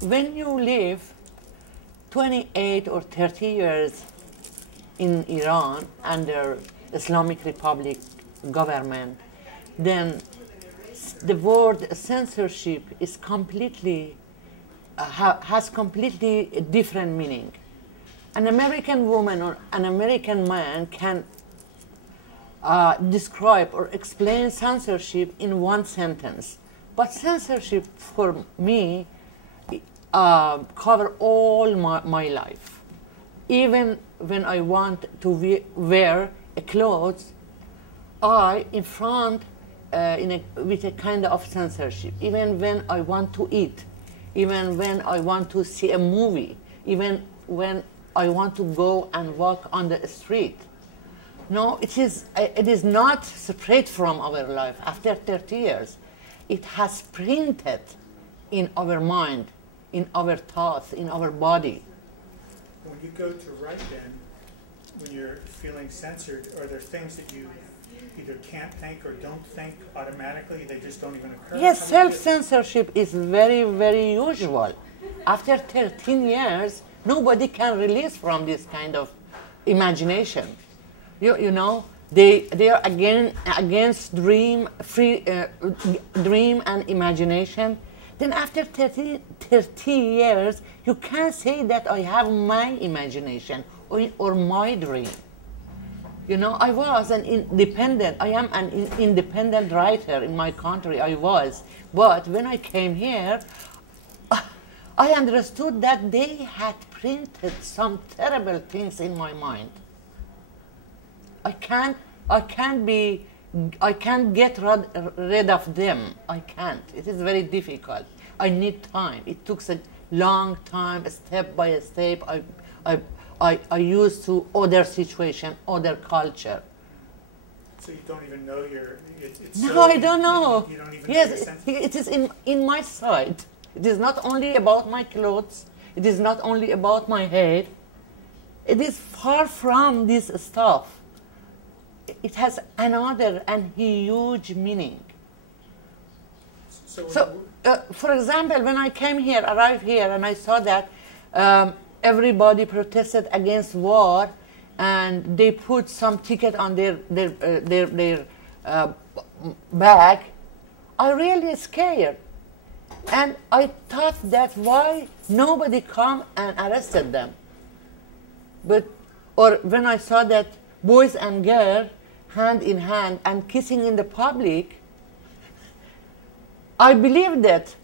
when you live 28 or 30 years in Iran under Islamic Republic government, then the word censorship is completely has completely a different meaning. An American woman or an American man can describe or explain censorship in one sentence, but censorship for me cover all my life. Even when I want to wear a clothes, in front with a kind of censorship. Even when I want to eat, even when I want to see a movie, even when I want to go and walk on the street. No, it is not separate from our life. After 30 years, it has printed in our mind, in our thoughts, in our body. When you go to write then, when you're feeling censored, are there things that you either can't think or don't think automatically, they just don't even occur? Yes, self-censorship is very, very usual. After 13 years, nobody can release from this kind of imagination. You know, they are against dream and imagination. Then after 30 years, you can't say that I have my imagination or my dream. You know, I was an independent, I am an independent writer in my country, I was. But when I came here, I understood that they had printed some terrible things in my mind. I can't get rid of them. I can't. It is very difficult. I need time. It took a long time, step by step. I used to other situation, other culture. So you don't even know no, I don't know. You don't even yes, know it is in my side. It is not only about my clothes. It is not only about my head. It is far from this stuff. It has another and huge meaning. So for example, when I arrived here, and I saw that everybody protested against war, and they put some ticket on their bag, I really scared. And I thought that why nobody come and arrested them. Or when I saw that boys and girls hand in hand and kissing in the public, I believed that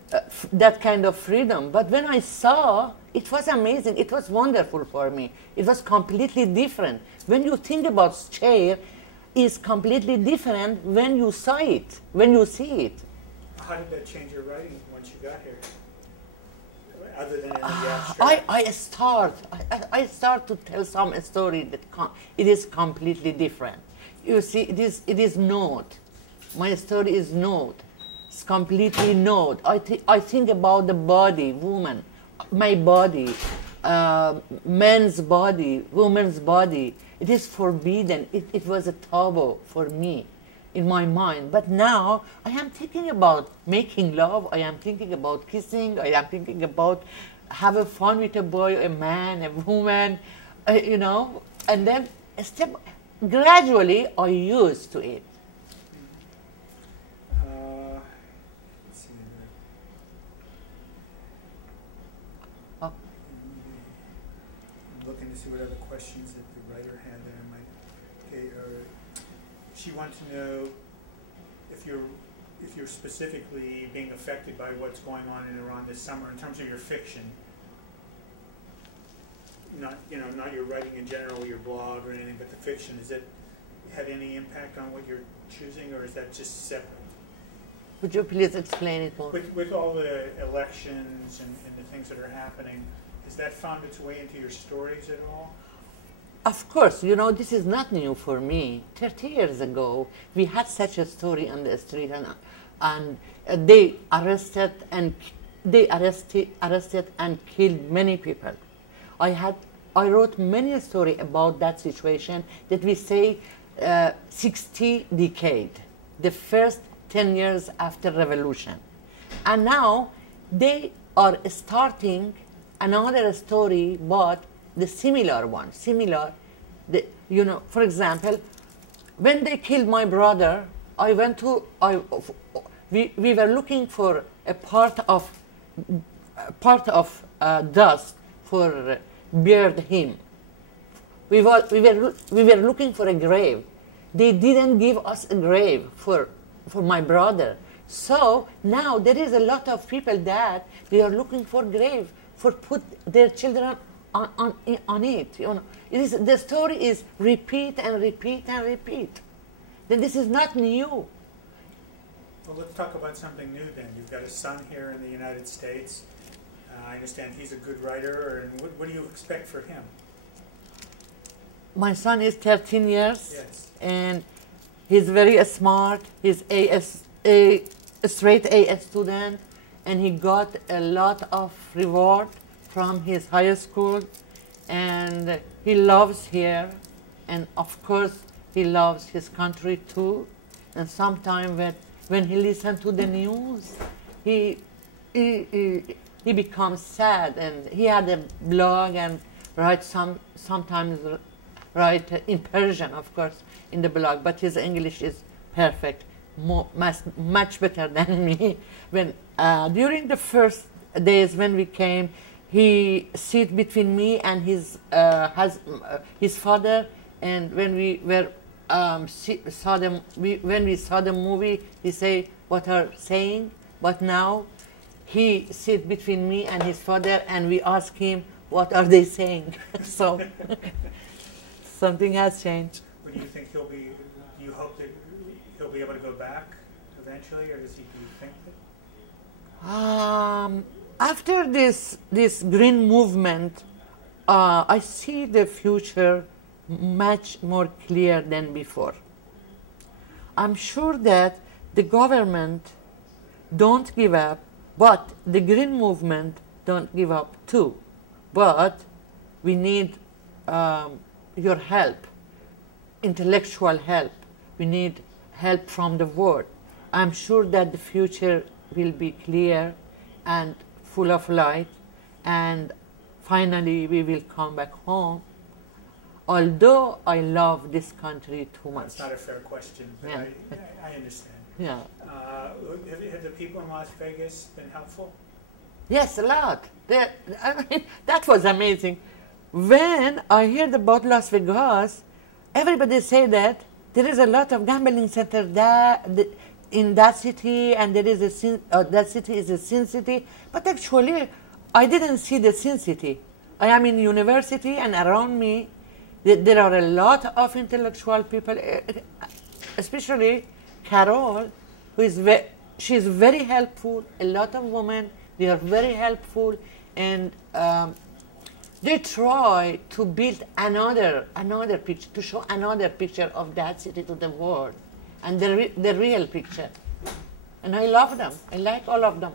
that kind of freedom. But when I saw, it was amazing. It was wonderful for me. It was completely different. When you think about chair, it's completely different when you saw it, when you see it. How did that change your writing once you got here? Other than in the abstract? I start to tell some story that it is completely different. You see, it is note. My story is note. It's completely note. I think about the body, woman, my body, men's body, woman's body. It is forbidden. It was a taboo for me in my mind. But now I am thinking about making love. I am thinking about kissing. I am thinking about having fun with a boy, a man, a woman, you know. And then gradually I used to it. Let's see. Oh. I'm looking to see what other questions that the writer had there. She wants to know if you're specifically being affected by what's going on in Iran this summer in terms of your fiction. Not your writing in general, your blog or anything, but the fiction. Has it had any impact on what you're choosing, or is that just separate? Would you please explain it more? With all the elections and the things that are happening, has that found its way into your stories at all? Of course, you know, this is not new for me. 30 years ago, we had such a story on the street, and they arrested and killed many people. I wrote many stories about that situation that we say 60 decade, the first 10 years after revolution. And now they are starting another story, but the similar one, similar. You know, for example, when they killed my brother, I went to, we were looking for a part of dust for buried him. We were looking for a grave. They didn't give us a grave for my brother. So now there is a lot of people that they are looking for grave for put their children on it. You know, the story is repeat and repeat and repeat. Then this is not new. Well, let's talk about something new then. You've got a son here in the United States. I understand he's a good writer, and what do you expect for him? My son is 13 years, yes, and he's very smart. He's a straight A student, and he got a lot of reward from his high school, and he loves here, and of course he loves his country too. And sometimes when he listens to the news, he becomes sad, and he had a blog and sometimes write in Persian, of course, in the blog, but his English is perfect, much better than me. When during the first days when we came, he sit between me and his father, and when we saw the movie, he say what are saying, but now he sit between me and his father, and we ask him what are they saying. So something has changed. But do you think do you hope that he'll be able to go back eventually, or do you think that? After this green movement, I see the future much more clear than before. I'm sure that the government don't give up, but the green movement don't give up too. But we need your help, intellectual help. We need help from the world. I'm sure that the future will be clear and full of light, and finally we will come back home. Although I love this country too much. That's not a fair question, but yeah. I understand. Yeah. Have the people in Las Vegas been helpful? Yes, a lot. I mean, that was amazing. When I heard about Las Vegas, everybody say that there is a lot of gambling center in that city, and there is that city is a sin city. But actually, I didn't see the sin city. I am in university, and around me, there are a lot of intellectual people, especially Carol, who is she's very helpful. A lot of women, they are very helpful, and they try to build another picture, to show another picture of that city to the world, and the real picture. And I love them. I like all of them.